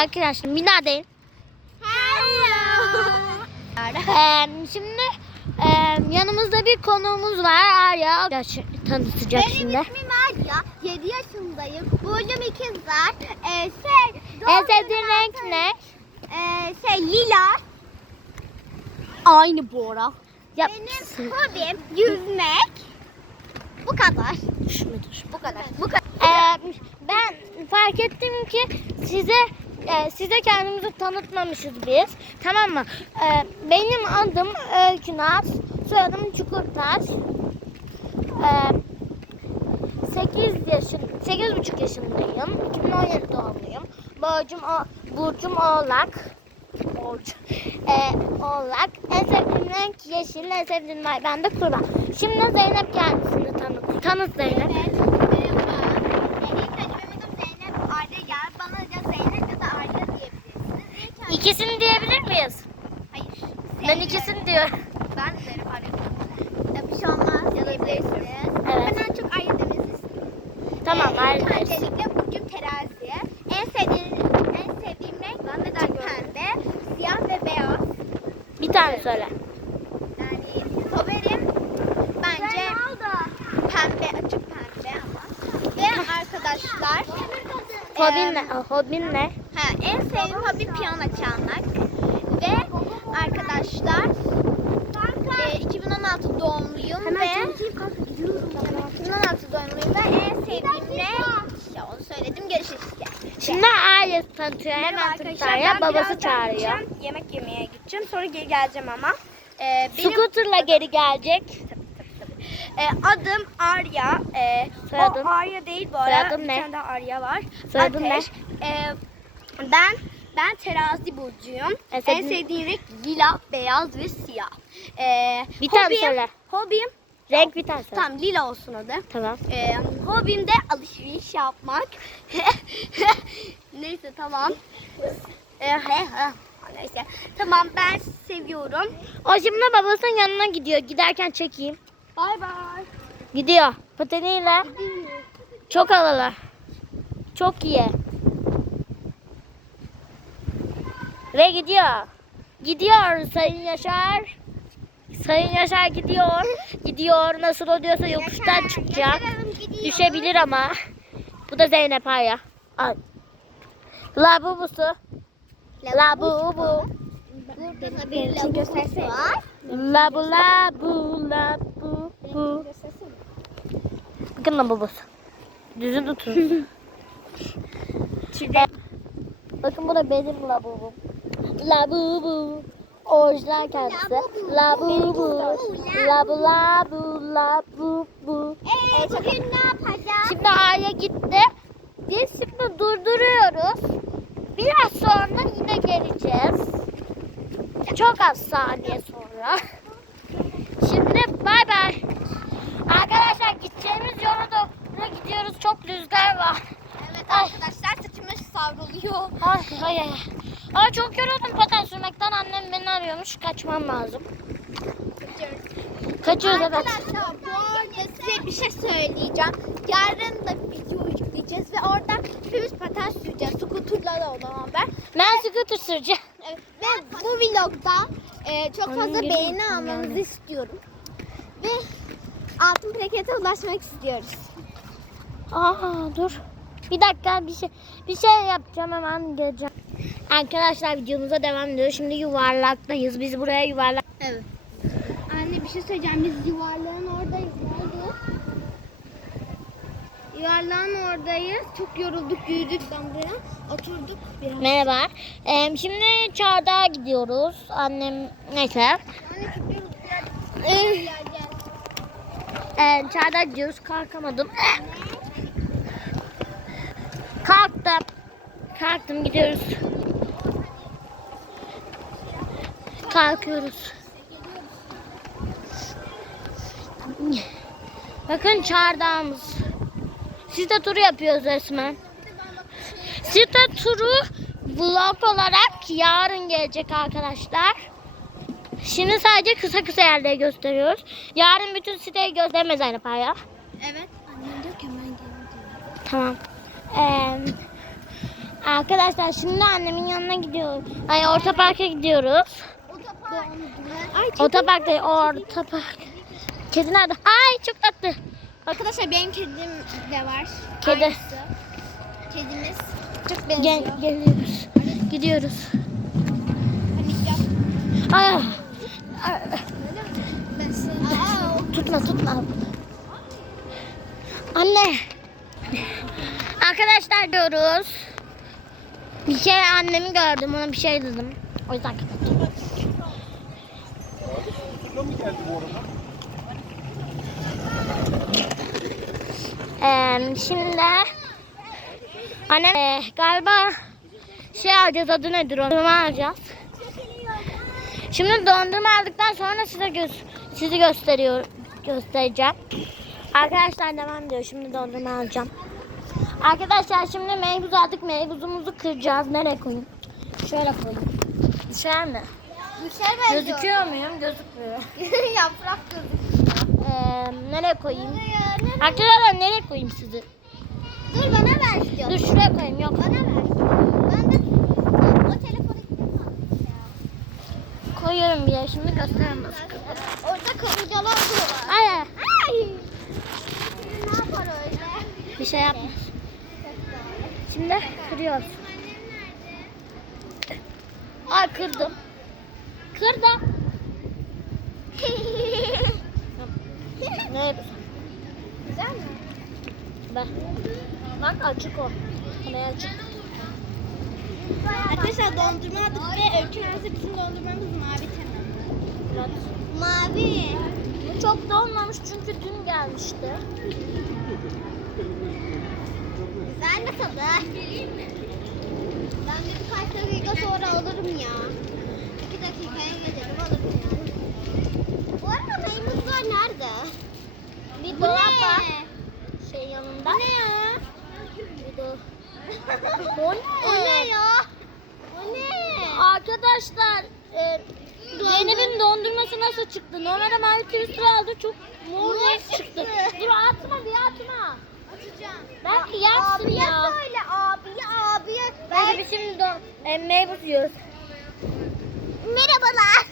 Arkadaşlar Mina değil. Hello. Ee, şimdi e, yanımızda bir konuğumuz var. Arya tanıtacak Benim şimdi. ismim Arya. 7 yaşındayım. Burcum ikizler. Ee, şey, En sevdiğin renk zaten- ne? Ee, şey lila. Aynı Bora. Yap. Benim hobim yüzmek. Bu kadar. Şunudur. Bu kadar. Bu kadar. Ee, ben fark ettim ki size e, size kendimizi tanıtmamışız biz. Tamam mı? Ee, benim adım Öykü. Soyadım Çukurtaş. Ee, 8 yaşın, 8,5 yaşındayım. 2017 doğumluyum. Burcum, o, Burcum Oğlak. Burcu. Ee, Oğlak. En sevdiğim renk yeşil, en sevdiğim ben de kurban. Şimdi Zeynep kendisini tanıt. Tanıt Zeynep. Evet, merhaba. Ee, ilk önce benim adım Zeynep Arya. Bana da Zeynep ya da Arya diyebilirsiniz. İlk önce- İkisini diyebilir miyiz? Hayır. Ben ikisini diyorum. Ben de Zeynep Arya. Ya bir şey olmaz. Yazabilirsiniz. Evet. Ben en çok demenizi istiyorum. Tamam, Ee, ilk deriz. Öncelikle Burcum terazi. En sevdiğim, en sevdiğim renk ben de pembe, siyah ve beyaz. Bir tane söyle. Yani favorim bence pembe, açık pembe ama. Ve arkadaşlar Hobin ne? Hobin ne? Ha, en sevdiğim hobi piyano çalmak. Ve arkadaşlar eee, 2016 doğumluyum ve 2016 doğumluyum ve en sevdiğim renk işte onu söyledim görüşürüz. Şimdi Arya tanıtıyor. Hemen tanıtıyor. Ya babası çağırıyor. Yemek yemeye gideceğim. Sonra geri geleceğim ama. Ee, benim Scooter'la geri gelecek. e, adım Arya. E, Soyadın? O Arya değil bu arada. Soyadın Bir ne? tane daha Arya var. Soyadın Ateş. E, ben ben terazi burcuyum. En En sevdiğin- sevdiğim renk lila, beyaz ve siyah. E, Bir tane hobim- söyle. Hobim Renk bir tane söyle. tam lila olsun adı. Tamam. E, hobim de alışveriş yapmak. Neyse tamam. E, he, he. Neyse. Tamam ben seviyorum. O şimdi babasının yanına gidiyor. Giderken çekeyim. Bay bay. Gidiyor. Pateniyle. Çok havalı. Çok iyi. Ve gidiyor. Gidiyor Sayın Yaşar. Sayın Yaşar gidiyor. Gidiyor. Nasıl oluyorsa yokuştan çıkacak. Düşebilir ama. Bu da Zeynep Aya. Ay. Labubusu. Labubu. Burada da bir labubu var. Labu labu labu bu. Bakın labubusu. Düzü tutun. Bakın bu da benim labubum. Labubu. Orijinal kendisi. Labubu. Labu labu labubu. Evet, bugün ne yapacağız? Şimdi Arya gitti. Biz şimdi durduruyoruz. Biraz sonra yine geleceğiz. Çok az saniye sonra. Şimdi bay bay. Arkadaşlar gideceğimiz yola doğru gidiyoruz. Çok rüzgar var. Evet arkadaşlar saçımız savruluyor. Ay ay Ay çok yoruldum paten sürmekten. Annem beni arıyormuş. Kaçmam lazım. Kaçıyoruz evet. Arkadaşlar bu arada size bir şey söyleyeceğim. Yarın da video yükleyeceğiz ve orada hepimiz paten süreceğiz. Skuturlarla olan ben. Ben scooter süreceğim. Evet, ve bu vlogda e, çok Onun fazla gibi beğeni yani. almanızı istiyorum. Ve altın plakete ulaşmak istiyoruz. Aa dur. Bir dakika bir şey bir şey yapacağım hemen geleceğim. Arkadaşlar videomuza devam ediyoruz. Şimdi yuvarlaktayız. Biz buraya yuvarlak. Evet. Anne bir şey söyleyeceğim. Biz yuvarlağın oradayız. Ne oldu? Yuvarlağın oradayız. Çok yorulduk, yürüdük. Ben buraya oturduk biraz. Merhaba. Ee, şimdi çardağa gidiyoruz. Annem neyse. Anne çok yorulduk. Ee. Ee, çardağa gidiyoruz. Kalkamadım. Kalktım. Kalktım gidiyoruz. Kalkıyoruz. Bakın çardağımız. Site turu yapıyoruz resmen. Site turu vlog olarak yarın gelecek arkadaşlar. Şimdi sadece kısa kısa yerleri gösteriyoruz. Yarın bütün siteyi göstermez Zeynep Aya. Evet. Annem diyor ki hemen gelin. Tamam. Ee, Arkadaşlar şimdi annemin yanına gidiyoruz. Ay orta parka gidiyoruz. Ay, Otopark değil orta Kedi nerede? Ay çok tatlı. Arkadaşlar benim kedim de var. Kedi. Aynısı. Kedimiz. Çok benziyor. Gel, geliyoruz. Gidiyoruz. Ay, tutma tutma. Anne. Arkadaşlar diyoruz. Bir kere annemi gördüm ona bir şey dedim. O yüzden kapattım. Şurada mı geldi bu arada? Ee, şimdi annem e, galiba şey alacağız adı nedir o? Dondurma alacağız. Şimdi dondurma aldıktan sonra size göz, sizi gösteriyor göstereceğim. Arkadaşlar devam diyor. Şimdi dondurma alacağım. Arkadaşlar şimdi meybuz aldık. Meybuzumuzu kıracağız. Nereye koyayım? Şöyle koyayım. Düşer mi? Düşer. Gözüküyor muyum? Gözükmüyor. Yaprak gözüküyor. Ee, nereye koyayım? Arkadaşlar nereye koyayım sizi? Dur bana ver istiyorum. Dur şuraya koyayım. Yok. Bana ver. Ben de o telefonu Koyuyorum bir yere. Şimdi gösteremez. Orada karıncalar var. Hayır. Ay. Ne yapar öyle? Bir şey yapma. Şimdi kırıyoruz. Ay. Kırdım. Ne yapıyorsun? Güzel mi? Bak. Bak açık o. Kamerayı açık. Arkadaşlar dondurma aldık ve Öykü Nazlı bizim dondurmamız mavi tema. Evet. Mavi. Bu çok da olmamış çünkü dün gelmişti. Güzel mi tadı? Ben bir birkaç dakika sonra alırım ya. İki dakikaya gelirim alırım ya. Bu arada meymuzlar nerede? Bir dolap var. Bu ne ya? O ne? O ne ya? O ne? Arkadaşlar e, Zeynep'in dondurması nasıl çıktı? Normalde mavi twister aldı çok mor çıktı. çıktı. Dur atma bir atma. Açacağım. Belki yapsın abiye ya. söyle abiye abiye. Bence biz şimdi don, e, meyve yiyoruz. Merhabalar.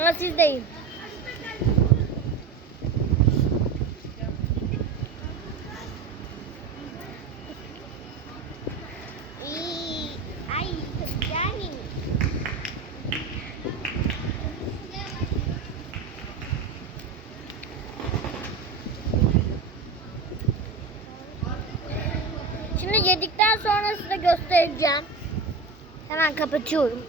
Ama siz. İyi. Ay çok güzel miymiş? Şimdi yedikten sonra size göstereceğim. Hemen kapatıyorum.